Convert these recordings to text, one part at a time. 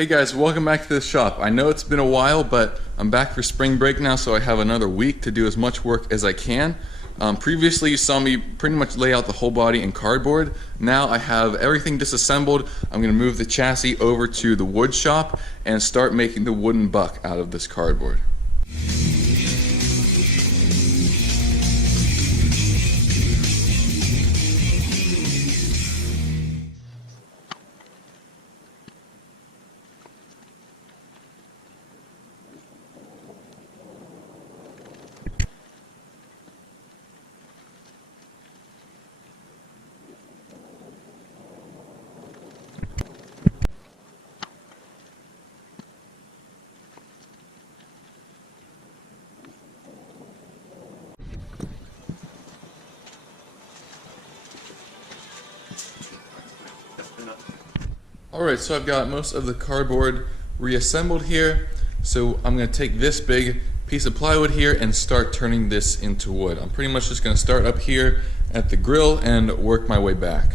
Hey guys, welcome back to the shop. I know it's been a while, but I'm back for spring break now, so I have another week to do as much work as I can. Previously, you saw me pretty much lay out the whole body in cardboard. Now I have everything disassembled. I'm going to move the chassis over to the wood shop and start making the wooden buck out of this cardboard. Alright, so I've got most of the cardboard reassembled here. So I'm going to take this big piece of plywood here and start turning this into wood. I'm pretty much just going to start up here at the grill and work my way back.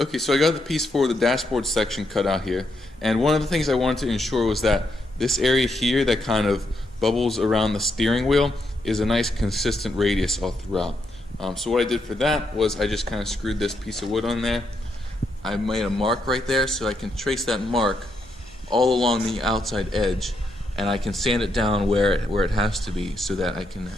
Okay, so I got the piece for the dashboard section cut out here, and one of the things I wanted to ensure was that this area here that kind of bubbles around the steering wheel is a nice consistent radius all throughout. So what I did for that was I just kind of screwed this piece of wood on there. I made a mark right there so I can trace that mark all along the outside edge, and I can sand it down where it has to be so that I can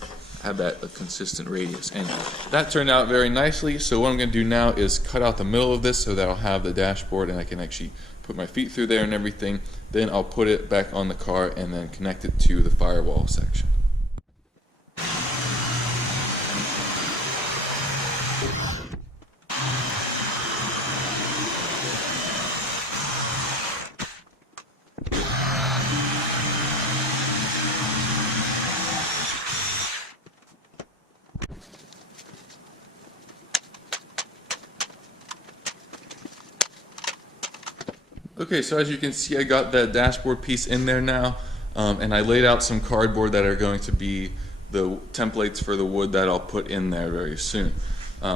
have that a consistent radius. And that turned out very nicely, so what I'm going to do now is cut out the middle of this so that I'll have the dashboard and I can actually put my feet through there and everything. Then I'll put it back on the car and then connect it to the firewall section. Okay, so as you can see, I got that dashboard piece in there now, and I laid out some cardboard that are going to be the templates for the wood that I'll put in there very soon.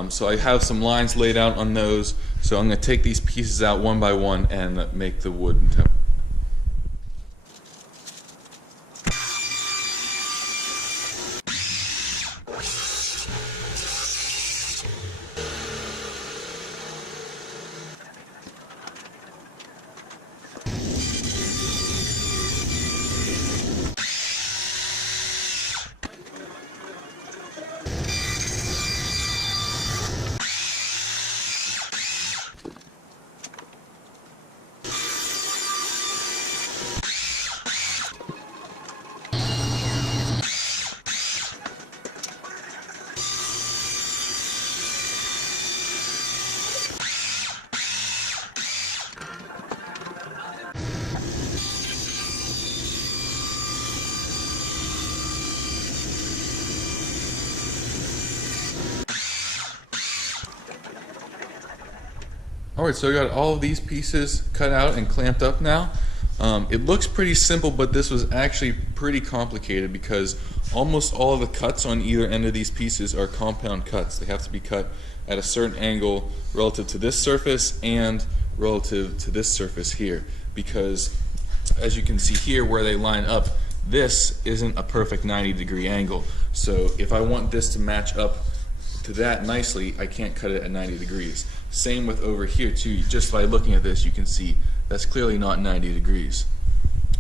So I have some lines laid out on those, so I'm going to take these pieces out one by one and make the wooden template. Alright, so I got all of these pieces cut out and clamped up now. It looks pretty simple, but this was actually pretty complicated because almost all of the cuts on either end of these pieces are compound cuts. They have to be cut at a certain angle relative to this surface and relative to this surface here, because as you can see here where they line up, this isn't a perfect 90-degree angle. So if I want this to match up to that nicely, I can't cut it at 90 degrees. Same with over here too. Just by looking at this, you can see that's clearly not 90 degrees.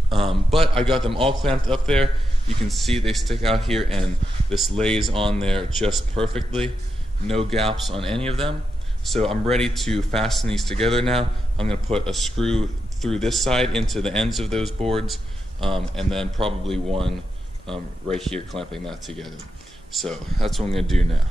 But I got them all clamped up there. You can see they stick out here, and this lays on there just perfectly. No gaps on any of them. So I'm ready to fasten these together now. I'm going to put a screw through this side into the ends of those boards, and then probably one right here clamping that together. So that's what I'm going to do now.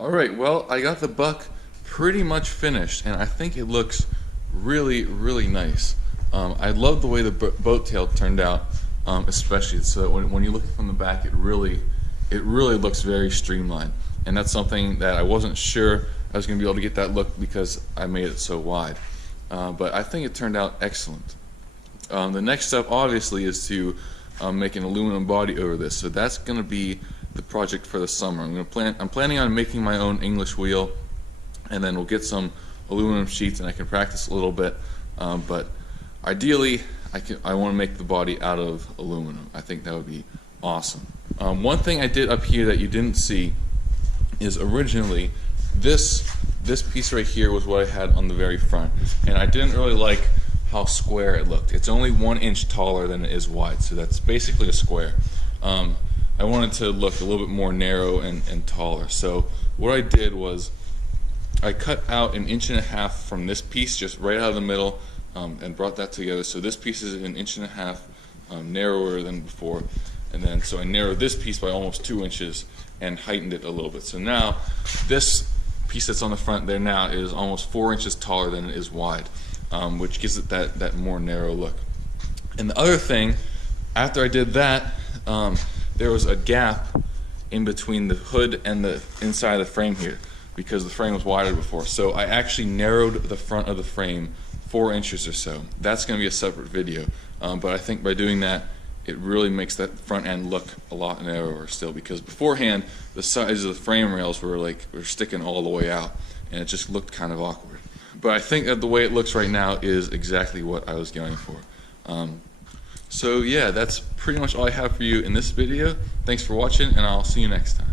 Alright, well, I got the buck pretty much finished, and I think it looks really, really nice. I love the way the boat tail turned out, especially so that when you look from the back, it really looks very streamlined. And that's something that I wasn't sure I was going to be able to get that look because I made it so wide. But I think it turned out excellent. The next step, obviously, is to make an aluminum body over this. So that's going to be the project for the summer. I'm planning on making my own English wheel, and then we'll get some aluminum sheets and I can practice a little bit. But ideally, I want to make the body out of aluminum. I think that would be awesome. One thing I did up here that you didn't see is originally this piece right here was what I had on the very front, and I didn't really like how square it looked. It's only 1 inch taller than it is wide, so that's basically a square. I wanted to look a little bit more narrow and taller, so what I did was I cut out 1.5 inches from this piece, just right out of the middle, and brought that together. So this piece is 1.5 inches narrower than before, and then so I narrowed this piece by almost 2 inches and heightened it a little bit. So now this piece that's on the front there now is almost 4 inches taller than it is wide, which gives it that more narrow look. And the other thing, after I did that, there was a gap in between the hood and the inside of the frame here because the frame was wider before. So I actually narrowed the front of the frame 4 inches or so. That's going to be a separate video, but I think by doing that, it really makes that front end look a lot narrower still, because beforehand the sides of the frame rails were sticking all the way out and it just looked kind of awkward. But I think that the way it looks right now is exactly what I was going for. So yeah, that's pretty much all I have for you in this video. Thanks for watching, and I'll see you next time.